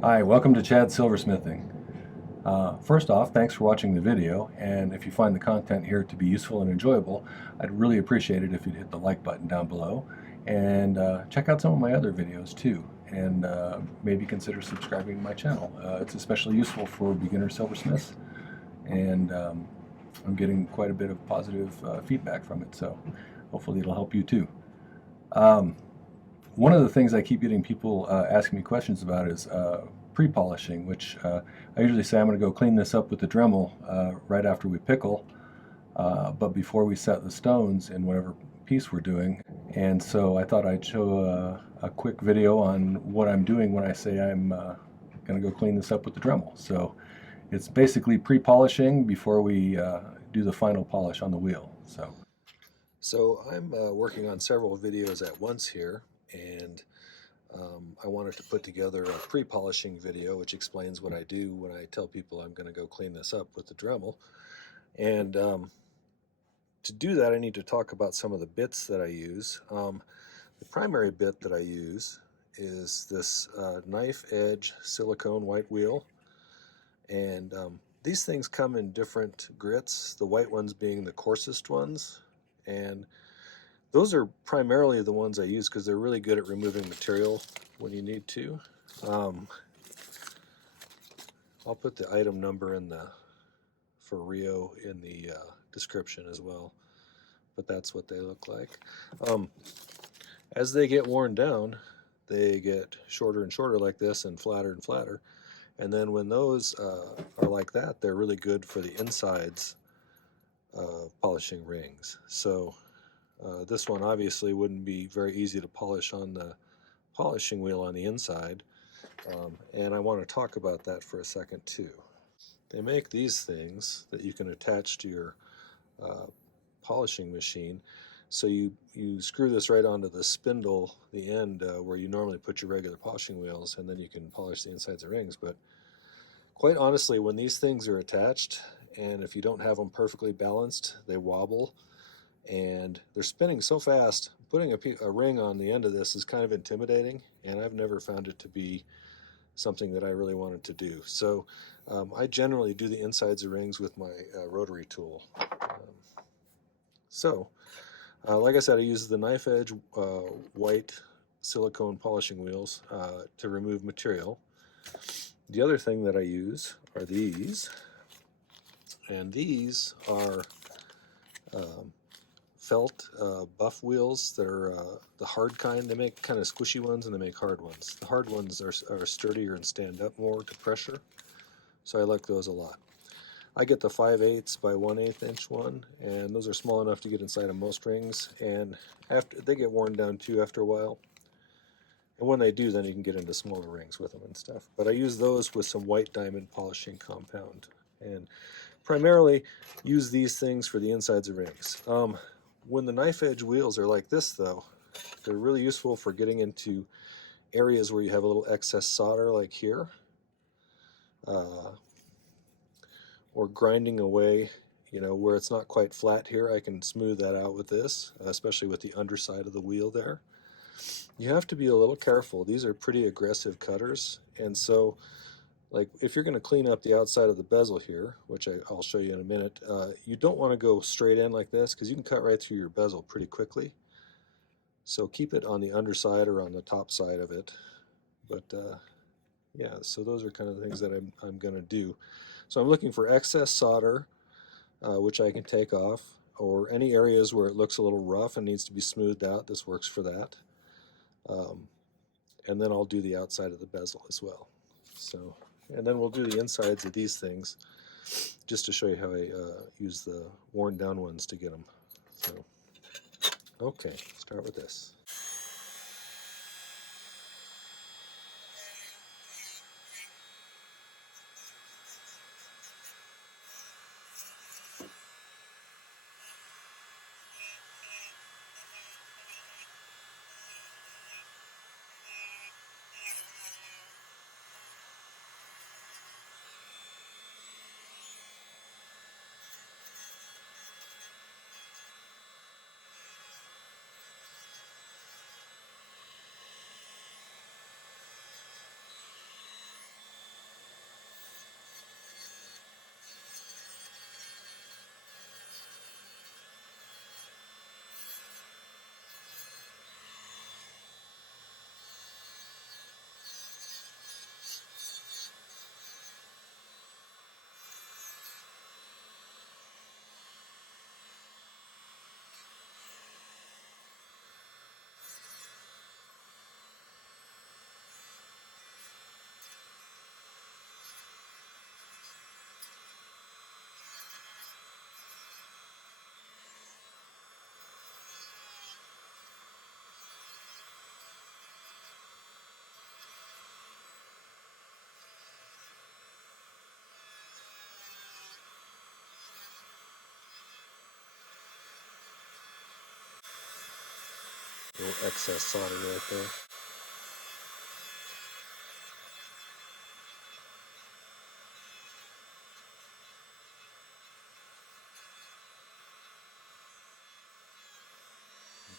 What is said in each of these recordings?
Hi, welcome to Chad's Silversmithing. First off, thanks for watching the video, and if you find the content here to be useful and enjoyable, I'd really appreciate it if you'd hit the like button down below, and check out some of my other videos too, and maybe consider subscribing to my channel. It's especially useful for beginner silversmiths, and I'm getting quite a bit of positive feedback from it, so hopefully it'll help you too. Um, One of the things I keep getting people asking me questions about is pre-polishing, which I usually say I'm going to go clean this up with the Dremel right after we pickle, but before we set the stones in whatever piece we're doing. And so I thought I'd show a quick video on what I'm doing when I say I'm going to go clean this up with the Dremel. So it's basically pre-polishing before we do the final polish on the wheel. So I'm working on several videos at once here, and I wanted to put together a pre-polishing video which explains what I do when I tell people I'm going to go clean this up with the Dremel. And to do that, I need to talk about some of the bits that I use. The primary bit that I use is this knife edge silicone white wheel. And these things come in different grits, the white ones being the coarsest ones. And those are primarily the ones I use because they're really good at removing material when you need to. I'll put the item number for Rio in the description as well, but that's what they look like. As they get worn down, they get shorter and shorter like this and flatter. And then when those are like that, they're really good for the insides of polishing rings. So this one obviously wouldn't be very easy to polish on the polishing wheel on the inside, and I want to talk about that for a second too. They make these things that you can attach to your polishing machine. So you screw this right onto the spindle, the end where you normally put your regular polishing wheels, and then you can polish the insides of rings. But quite honestly, when these things are attached, and if you don't have them perfectly balanced, they wobble, and they're spinning so fast. Putting a ring on the end of this is kind of intimidating, and I've never found it to be something that I really wanted to do. So I generally do the insides of rings with my rotary tool. Like I said, I use the knife edge white silicone polishing wheels to remove material. The other thing that I use are these, and these are felt buff wheels that are the hard kind. They make kind of squishy ones and they make hard ones. The hard ones are sturdier and stand up more to pressure, so I like those a lot. I get the 5/8 by 1/8 inch one, and those are small enough to get inside of most rings, and after they get worn down too after a while. And when they do, then you can get into smaller rings with them and stuff. But I use those with some white diamond polishing compound, and primarily use these things for the insides of rings. When the knife edge wheels are like this though, they're really useful for getting into areas where you have a little excess solder like here, or grinding away, where it's not quite flat here. I can smooth that out with this, especially with the underside of the wheel there. You have to be a little careful. These are pretty aggressive cutters, and so like if you're going to clean up the outside of the bezel here, which I'll show you in a minute, you don't want to go straight in like this because you can cut right through your bezel pretty quickly. So keep it on the underside or on the top side of it. But yeah, so those are kind of the things that I'm going to do. So I'm looking for excess solder, which I can take off, or any areas where it looks a little rough and needs to be smoothed out. This works for that. And then I'll do the outside of the bezel as well. So, and then we'll do the insides of these things just to show you how I use the worn down ones to get them. So, okay, start with this. A little excess solder right there.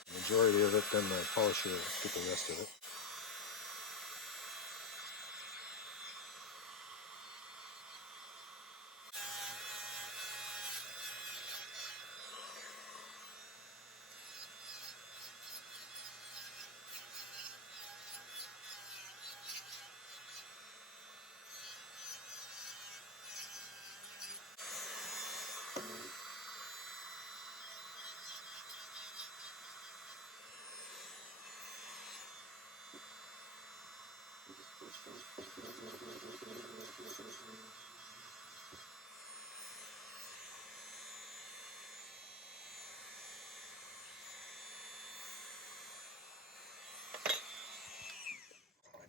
The majority of it, then my polisher will get the rest of it.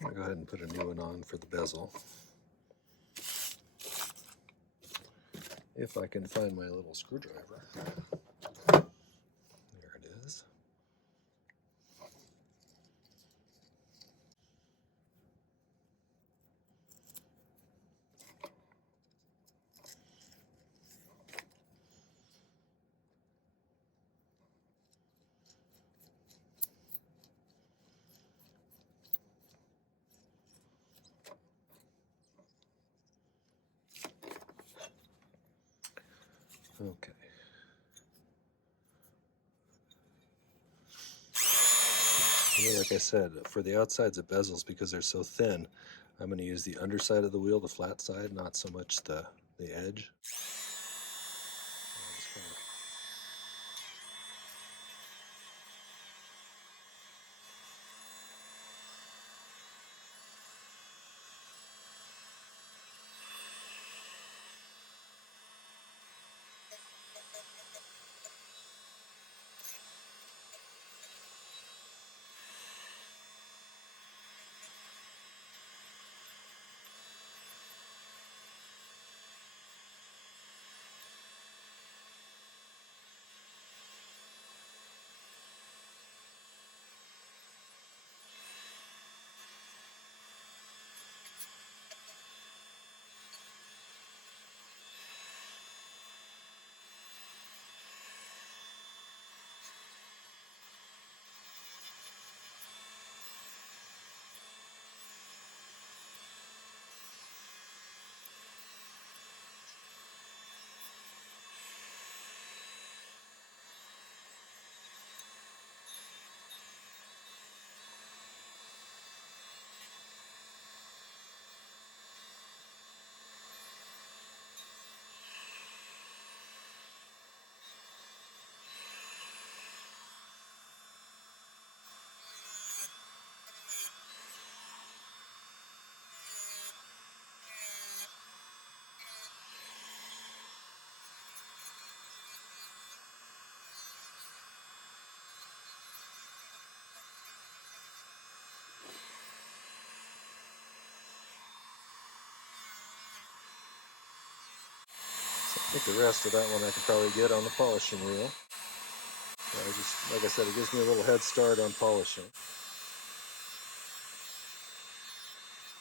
I'm going to go ahead and put a new one on for the bezel. If I can find my little screwdriver. There it is. Okay. And then, like I said, for the outsides of bezels, because they're so thin, I'm going to use the underside of the wheel, the flat side, not so much the edge. I think the rest of that one I could probably get on the polishing wheel. Like I said, it gives me a little head start on polishing.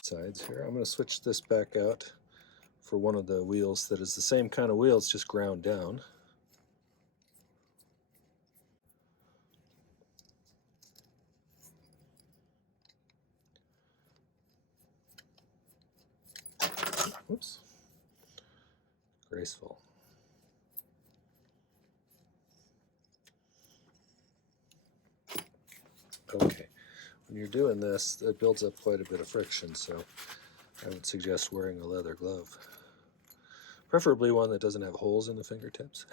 Sides here. I'm going to switch this back out for one of the wheels that is the same kind of wheel, it's just ground down. Oops. Graceful. Okay. When you're doing this, it builds up quite a bit of friction, so I would suggest wearing a leather glove. Preferably one that doesn't have holes in the fingertips.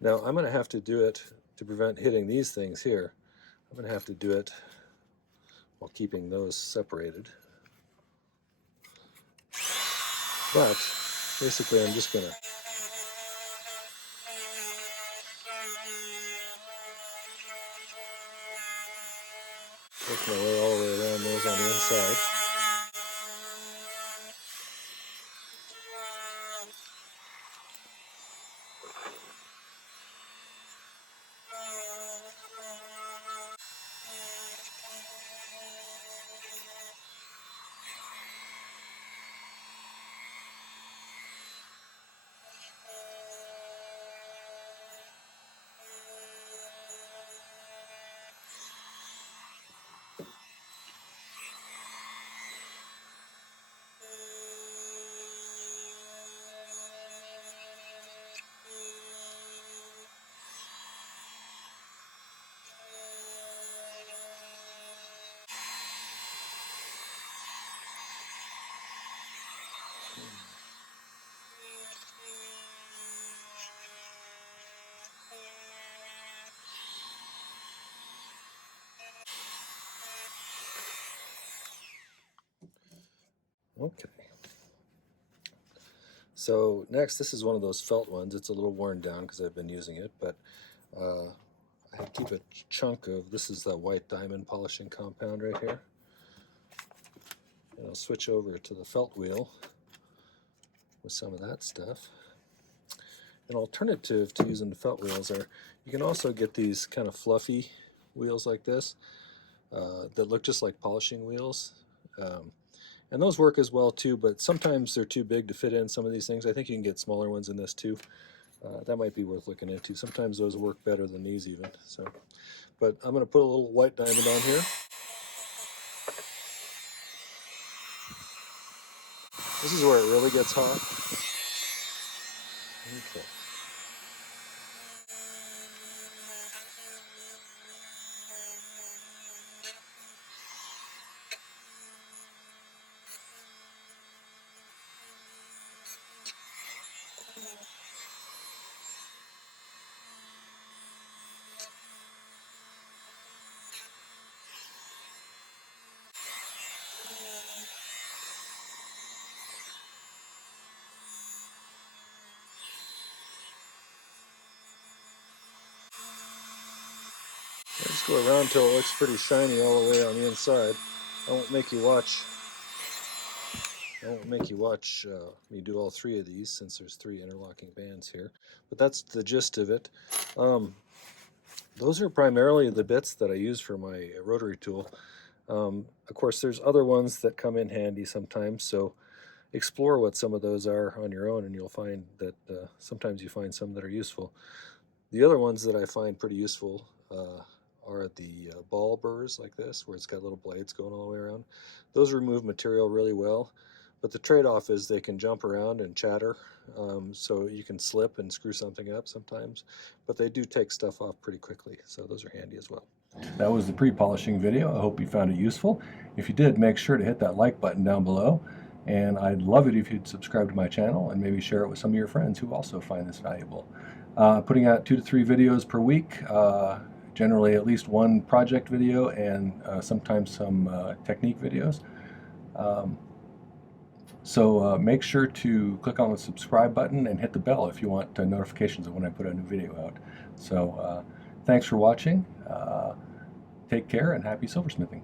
Now, I'm going to have to do it to prevent hitting these things here. I'm going to have to do it while keeping those separated. But basically, I'm just going to work my way all the way around those on the inside. Okay. So next, this is one of those felt ones. It's a little worn down because I've been using it, but I keep a chunk of, this is the white diamond polishing compound right here. And I'll switch over to the felt wheel with some of that stuff. An alternative to using the felt wheels are, you can also get these kind of fluffy wheels like this that look just like polishing wheels. And those work as well too, but sometimes they're too big to fit in some of these things. I think you can get smaller ones in this too. That might be worth looking into. Sometimes those work better than these even. So, but I'm going to put a little white diamond on here. This is where it really gets hot. Okay. Just go around till it looks pretty shiny all the way on the inside. I won't make you watch. Me do all three of these since there's 3 interlocking bands here. But that's the gist of it. Those are primarily the bits that I use for my rotary tool. Of course, there's other ones that come in handy sometimes, so explore what some of those are on your own, and you'll find that sometimes you find some that are useful. The other ones that I find pretty useful are the ball burrs like this, where it's got little blades going all the way around. Those remove material really well, but the trade-off is they can jump around and chatter, so you can slip and screw something up sometimes, but they do take stuff off pretty quickly, so those are handy as well. That was the pre-polishing video. I hope you found it useful. If you did, make sure to hit that like button down below, and I'd love it if you'd subscribe to my channel and maybe share it with some of your friends who also find this valuable. Putting out 2 to 3 videos per week, generally at least 1 project video and sometimes some technique videos. So make sure to click on the subscribe button and hit the bell if you want notifications of when I put a new video out. So thanks for watching. Take care and happy silversmithing.